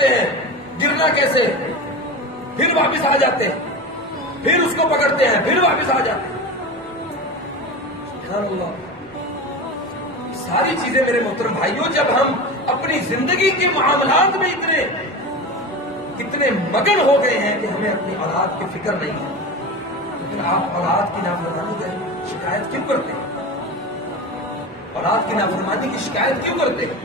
پکڑتے ہیں، گرنا کیسے، پھر واپس آ جاتے ہیں، پھر اس کو پکڑتے ہیں، پھر واپس آ جاتے ہیں. سبحان اللہ. ساری چیزیں میرے محترم بھائیوں جب ہم اپنی زندگی کے معاملات میں اتنے مگن ہو گئے ہیں کہ ہمیں اپنی اولاد کی فکر نہیں ہے، لیکن آپ اولاد کی نافرمانی کی شکایت کیوں کرتے ہیں؟ اولاد کی نافرمانی کی شکایت کیوں کرتے ہیں؟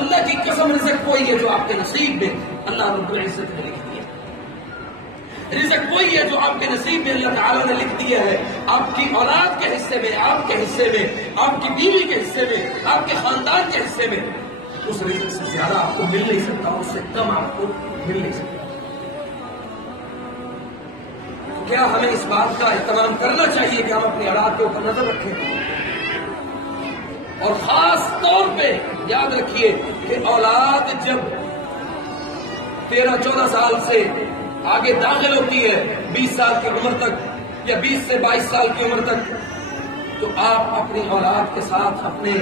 اللہ کی قسم رزق وہی ہے جو آپ کے نصیب میں اللہ رب العزت نے لکھ دیا. رزق وہی ہے جو آپ کے نصیب میں اللہ تعالیٰ نے لکھ دیا ہے. آپ کی اولاد کے حصے میں، آپ کے حصے میں، آپ کی بیوی کے حصے میں، آپ کے خاندان کے حصے میں اس رزق سے زیادہ آپ کو مل نہیں سکتا، اس سے کم آپ کو مل نہیں سکتا. تو کیا ہمیں اس بات کا اہتمام کرنا چاہیے کہ ہم اپنی اولاد کے اوپر نظر رکھیں، اور خاص طور پہ یاد رکھیے کہ اولاد جب 13-14 سال سے آگے داخل ہوتی ہے 20 سال کی عمر تک یا 20 سے 22 سال کی عمر تک، تو آپ اپنی اولاد کے ساتھ اپنے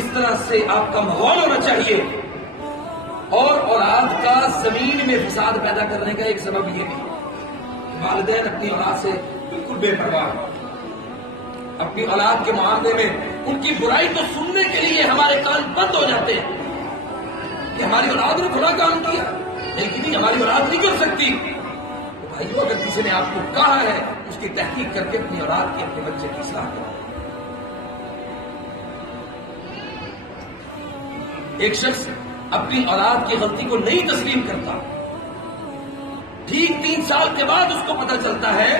اس طرح سے آپ کا ماحول ہونا چاہیے. اور اولاد کا زمین میں فساد پیدا کرنے کا ایک سبب یہ بھی والدین اپنی اولاد سے بالکل بے پرواہ ہیں. اپنی اولاد کے معاملے میں ان کی برائی کو سننے کے لیے ہمارے کان بند ہو جاتے ہیں کہ ہماری اولاد نے تھوڑا کام کیا لیکن ہماری اولاد نہیں کر سکتی. تو بھائیو، اگر کسی نے آپ کو کہا ہے اس کی تحقیق کر کے اپنی اولاد کی، اپنے بچے کی اصلاح کرو. ایک شخص اپنی اولاد کی غلطی کو نہیں تسلیم کرتا، ٹھیک 3 سال کے بعد اس کو پتہ چلتا ہے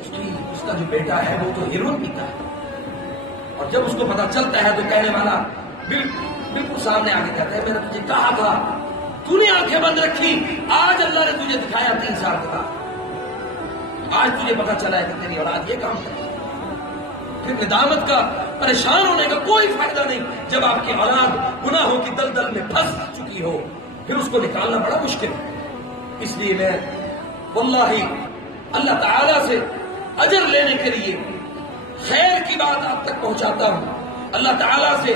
اس کا جو بیٹا ہے وہ تو ہیروئن پیتا ہے. اور جب اس کو پتہ چلتا ہے تو کہنے والا بالکل سامنے آ کے کہتا ہے میں نے تجھے کہا تھا، تو نے آنکھیں بند رکھی، آج اللہ نے تجھے دکھایا 3 سال کے بعد، آج تجھے پتہ چلا ہے کہ تیری اولاد یہ کام کرتی. پھر ندامت کا، پریشان ہونے کا کوئی فائدہ نہیں. جب آپ کی اولاد گناہوں کی دلدل میں پھنس چکی ہو پھر اس کو نکالنا بڑا مشکل ہے. اس لیے میں واللہ اللہ تعالیٰ سے اجر لینے کے لیے خیر کی بات آپ تک پہنچاتا ہوں، اللہ تعالیٰ سے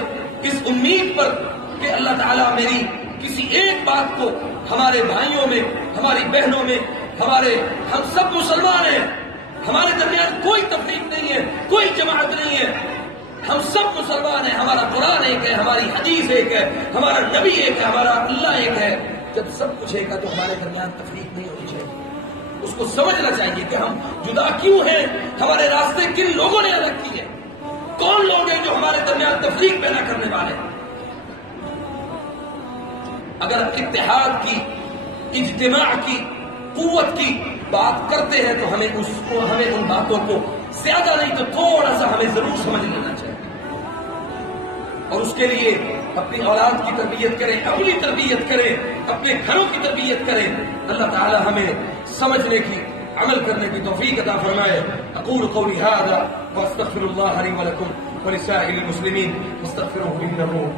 اس امید پر کہ اللہ تعالیٰ میری کسی ایک بات کو ہمارے بھائیوں میں، ہماری بہنوں میں، ہم سب مسلمان ہیں، ہمارے درمیان کوئی تفریق نہیں ہے، کوئی جماعت نہیں ہے، ہم سب مسلمان ہیں. ہمارا قرآن ایک ہے، ہماری حدیث ایک ہے، ہمارا نبی ایک ہے، ہمارا اللہ ایک ہے. جب سب کچھ ایک ہے تو ہمارے درمیان تفریق نہیں ہونی چاہیے. اس کو سمجھنا چاہیے کہ ہم جدا کیوں ہیں، ہمارے راستے کن لوگوں نے الگ کیے، کون لوگ ہیں جو ہمارے درمیان تفریق پیدا کرنے والے ہیں. اگر اتحاد کی، اجتماع کی، قوت کی بات کرتے ہیں تو ہمیں ان باتوں کو زیادہ نہیں تو تھوڑا سا ہمیں ضرور سمجھ لینا چاہیے. اور اس کے لیے اپنی اولاد کی تربیت کریں، اپنی تربیت کریں، اپنے گھروں کی تربیت کریں. اللہ تعالی ہمیں سمجھنے کی، عمل کرنے کی توفیق عطا فرمائے. اقول قولی هذا واستغفر الله لي ولكم ولسائر المسلمين فاستغفروه انه